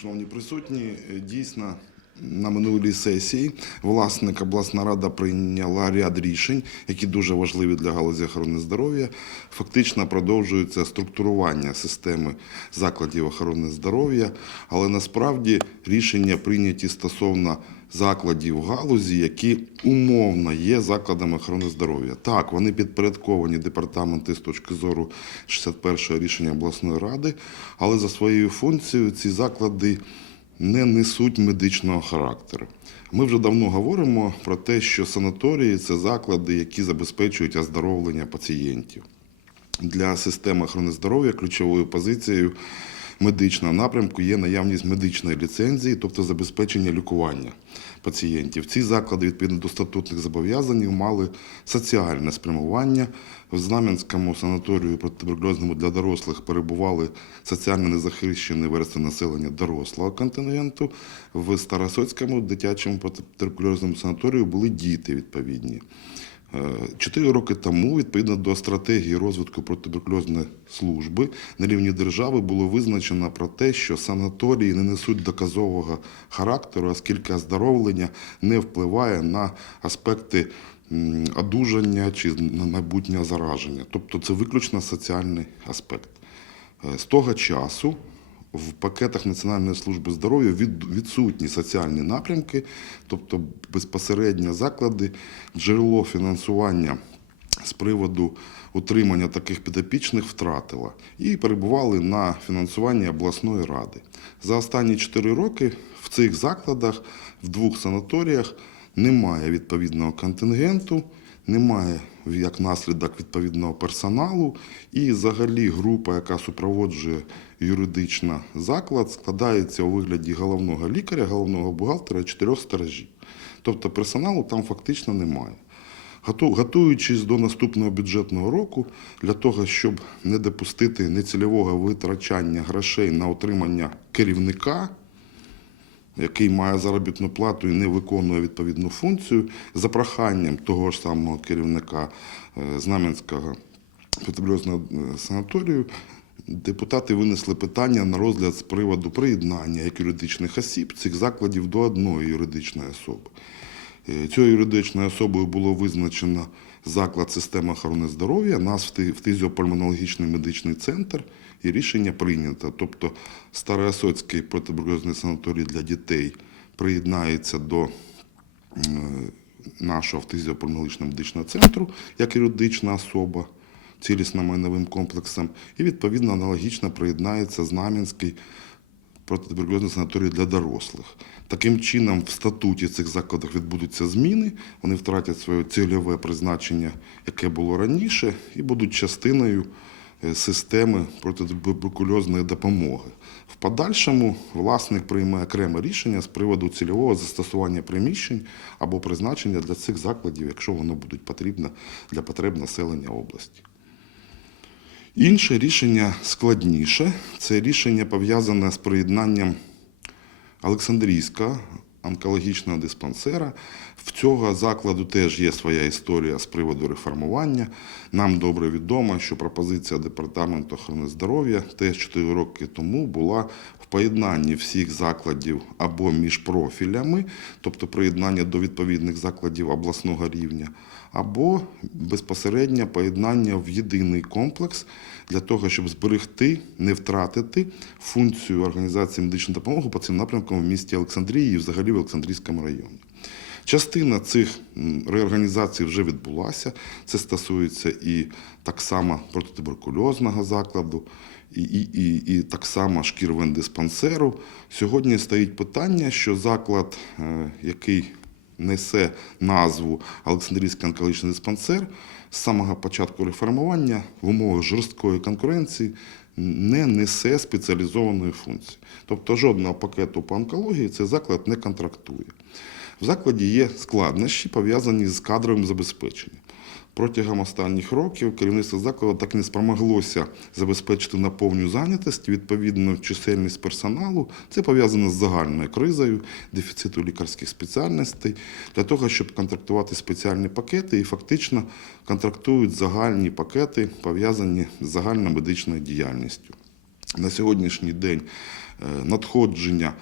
Шановні присутні, е, дійсно на минулій сесії власник обласна рада прийняла ряд рішень, які дуже важливі для галузі охорони здоров'я. Фактично продовжується структурування системи закладів охорони здоров'я, але насправді рішення прийняті стосовно закладів галузі, які умовно є закладами охорони здоров'я. Так, вони підпорядковані департаменти з точки зору 61-го рішення обласної ради, але за своєю функцією ці заклади не несуть медичного характеру. Ми вже давно говоримо про те, що санаторії це заклади, які забезпечують оздоровлення пацієнтів. Для системи охорони здоров'я ключовою позицією медичного напрямку є наявність медичної ліцензії, тобто забезпечення лікування пацієнтів. Ці заклади, відповідно до статутних зобов'язань, мали соціальне спрямування. В Знам'янському санаторію протитуберкульозному для дорослих перебували соціально незахищені верстви населення дорослого контингенту. В Старосоцькому дитячому протитуберкульозному санаторію були діти відповідні. Е, Чотири роки тому, відповідно до стратегії розвитку протитуберкульозної служби, на рівні держави було визначено про те, що санаторії не несуть доказового характеру, оскільки оздоровлення не впливає на аспекти одужання чи майбутнє зараження. Тобто це виключно соціальний аспект. Е, З того часу в пакетах Національної служби здоров'я відсутні соціальні напрямки, тобто безпосередньо заклади, джерело фінансування з приводу утримання таких підопічних втратила і перебували на фінансуванні обласної ради. За останні 4 роки в цих закладах, в двох санаторіях, немає відповідного контингенту, немає як наслідок відповідного персоналу, і взагалі група, яка супроводжує юридично заклад, складається у вигляді головного лікаря, головного бухгалтера чотирьох сторожів. Тобто персоналу там фактично немає. Готуючись до наступного бюджетного року, для того, щоб не допустити нецільового витрачання грошей на отримання керівника, який має заробітну плату і не виконує відповідну функцію, за проханням того ж самого керівника е, Знам'янського петроброзного санаторію, депутати винесли питання на розгляд з приводу приєднання як юридичних осіб цих закладів до одної юридичної особи. Е, Цією юридичною особою було визначено заклад системи охорони здоров'я, нас в фтизіопульмонологічний медичний центр, і рішення прийнято. Тобто Староосоцький протитуберкульозний санаторій для дітей приєднається до нашого фтизіопульмонологічного медичного центру як юридична особа цілісним майновим комплексом, і відповідно аналогічно приєднається Знам'янський протитуберкульозний санаторій для дорослих. Таким чином, в статуті цих закладах відбудуться зміни, вони втратять своє цільове призначення, яке було раніше, і будуть частиною е, системи протитуберкульозної допомоги. В подальшому власник прийме окреме рішення з приводу цільового застосування приміщень або призначення для цих закладів, якщо воно буде потрібно для потреб населення області. Інше рішення складніше. Це рішення пов'язане з приєднанням Олександрійського онкологічного диспансера. В цього закладу теж є своя історія з приводу реформування. Нам добре відомо, що пропозиція Департаменту охорони здоров'я теж 4 роки тому була в поєднанні всіх закладів або між профілями, тобто приєднання до відповідних закладів обласного рівня, або безпосередньо поєднання в єдиний комплекс для того, щоб зберегти, не втратити функцію організації медичної допомоги по цим напрямкам в місті Олександрії і взагалі в Олександрійському районі. Частина цих реорганізацій вже відбулася. Це стосується і так само протитуберкульозного закладу, і, і, і, і так само шкірвендиспансеру. Сьогодні стоїть питання, що заклад, е, який несе назву Олександрійський онкологічний диспансер, з самого початку реформування в умовах жорсткої конкуренції не несе спеціалізованої функції. Тобто жодного пакету по онкології цей заклад не контрактує. В закладі є складнощі, пов'язані з кадровим забезпеченням. Протягом останніх років керівництво закладу так не спромоглося забезпечити на повну зайнятість, відповідну чисельність персоналу. Це пов'язано з загальною кризою, дефіциту лікарських спеціальностей, для того, щоб контрактувати спеціальні пакети і фактично контрактують загальні пакети, пов'язані з загальномедичною діяльністю. На сьогоднішній день е, надходження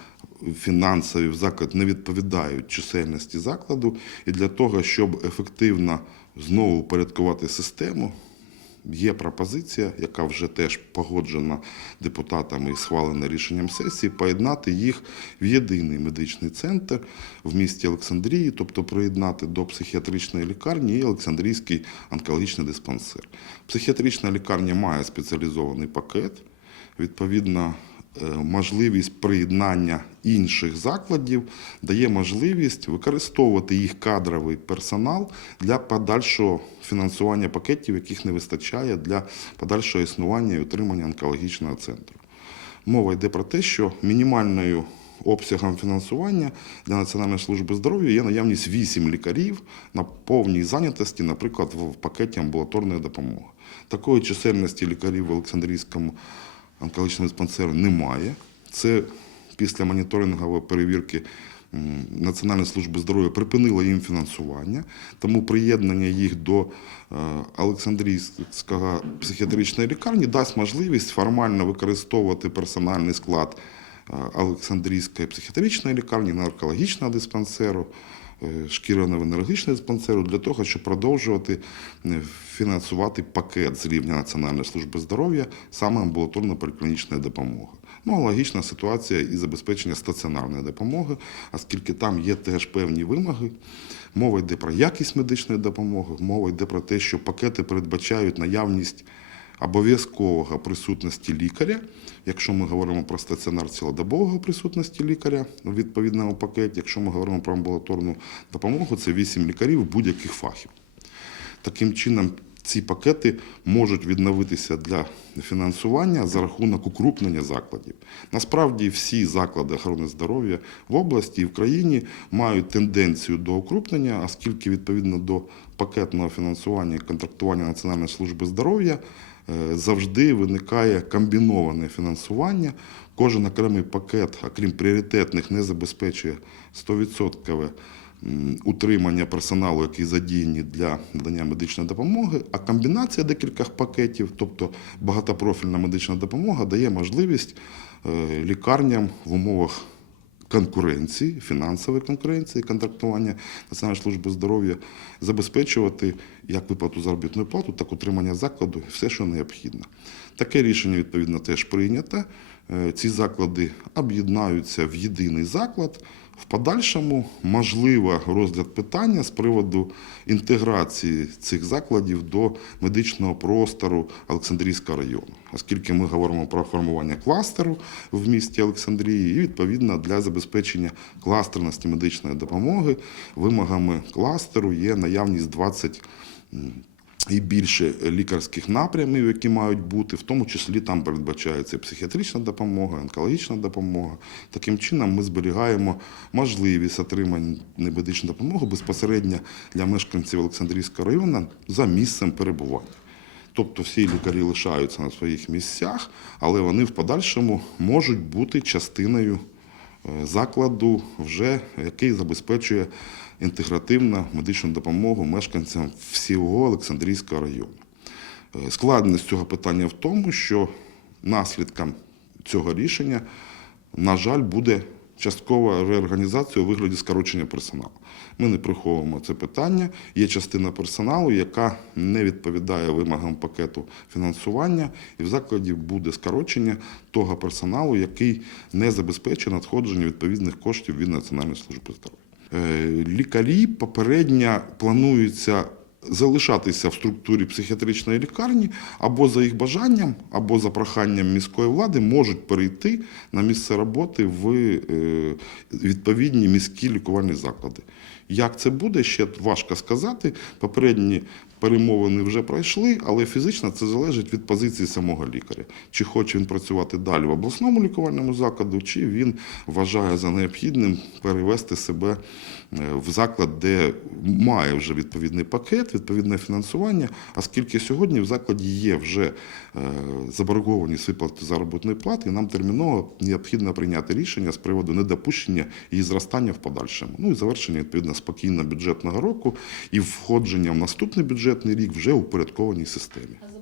фінансові в заклад не відповідають чисельності закладу. І для того, щоб ефективно знову упорядкувати систему, Є пропозиція, яка вже теж погоджена депутатами і схвалена рішенням сесії, поєднати їх в єдиний медичний центр в місті Олександрії, тобто приєднати до психіатричної лікарні і Олександрійський онкологічний диспансер. Психіатрична лікарня має спеціалізований пакет. Відповідно, можливість приєднання інших закладів дає можливість використовувати їх кадровий персонал для подальшого фінансування пакетів, яких не вистачає для подальшого існування і утримання онкологічного центру. Мова йде про те, що мінімальною обсягом фінансування для Національної служби здоров'я є наявність 8 лікарів на повній зайнятості, наприклад, в пакеті амбулаторної допомоги. Такої чисельності лікарів в Олександрійському онкологічному диспансері немає. Це після моніторингової перевірки Національної служби здоров'я припинило їм фінансування, тому приєднання їх до е, Олександрійського психіатричної лікарні дасть можливість формально використовувати персональний склад е, Олександрійської психіатричної лікарні, наркологічного диспансеру, е, шкірово-венерологічного диспансеру для того, щоб продовжувати е, фінансувати пакет з рівня Національної служби здоров'я саме амбулаторно-поліклінічної допомоги. Ну, аналогічна ситуація і забезпечення стаціонарної допомоги, оскільки там є теж певні вимоги. Мова йде про якість медичної допомоги, мова йде про те, що пакети передбачають наявність обов'язкового присутності лікаря. Якщо ми говоримо про стаціонар цілодобового присутності лікаря у відповідному пакеті, якщо ми говоримо про амбулаторну допомогу, це 8 лікарів будь-яких фахів. Таким чином, ці пакети можуть відновитися для фінансування за рахунок укрупнення закладів. Насправді, всі заклади охорони здоров'я в області і в країні мають тенденцію до укрупнення, оскільки відповідно до пакетного фінансування і контрактування Національної служби здоров'я е, завжди виникає комбіноване фінансування. Кожен окремий пакет, окрім пріоритетних, не забезпечує 100% м, утримання персоналу, який задіяні для надання медичної допомоги, а комбінація декількох пакетів, тобто багатопрофільна медична допомога, дає можливість е, лікарням в умовах конкуренції, фінансової конкуренції, контрактування Національної служби здоров'я забезпечувати як виплату заробітної плати, так і утримання закладу, все, що необхідно. Таке рішення, відповідно, теж прийнято. Е, Ці заклади об'єднаються в єдиний заклад. В подальшому можливо розгляд питання з приводу інтеграції цих закладів до медичного простору Олександрійського району, оскільки ми говоримо про формування кластеру в місті Олександрії, і відповідно для забезпечення кластерності медичної допомоги вимогами кластеру є наявність 20 м, і більше лікарських напрямів, які мають бути, в тому числі там передбачається психіатрична допомога, онкологічна допомога. Таким чином ми зберігаємо можливість отримання медичної допомоги безпосередньо для мешканців Олександрійського району за місцем перебування. Тобто всі лікарі лишаються на своїх місцях, але вони в подальшому можуть бути частиною е, закладу, вже який забезпечує інтегративну медичну допомогу мешканцям всього Олександрійського району. Е, Складність цього питання в тому, що наслідком цього рішення, на жаль, буде часткова реорганізація у вигляді скорочення персоналу. Ми не приховуємо це питання. Є частина персоналу, яка не відповідає вимогам пакету фінансування, і в закладі буде скорочення того персоналу, який не забезпечує надходження відповідних коштів від Національної служби здоров'я. Е, Лікарі попередньо плануються залишатися в структурі психіатричної лікарні або за їх бажанням, або за проханням міської влади можуть перейти на місце роботи в е, відповідні міські лікувальні заклади. Як це буде, ще важко сказати. Попередні перемовини вже пройшли, але фізично це залежить від позиції самого лікаря. Чи хоче він працювати далі в обласному лікувальному закладу, чи він вважає за необхідним перевести себе е, в заклад, де має вже відповідний пакет, відповідне фінансування, оскільки сьогодні в закладі є вже е, заборгованість виплати заробітної плати, і нам терміново необхідно прийняти рішення з приводу недопущення її зростання в подальшому. Ну і завершення відповідно спокійно бюджетного року і входження в наступний бюджетний рік вже у порядкованій системі.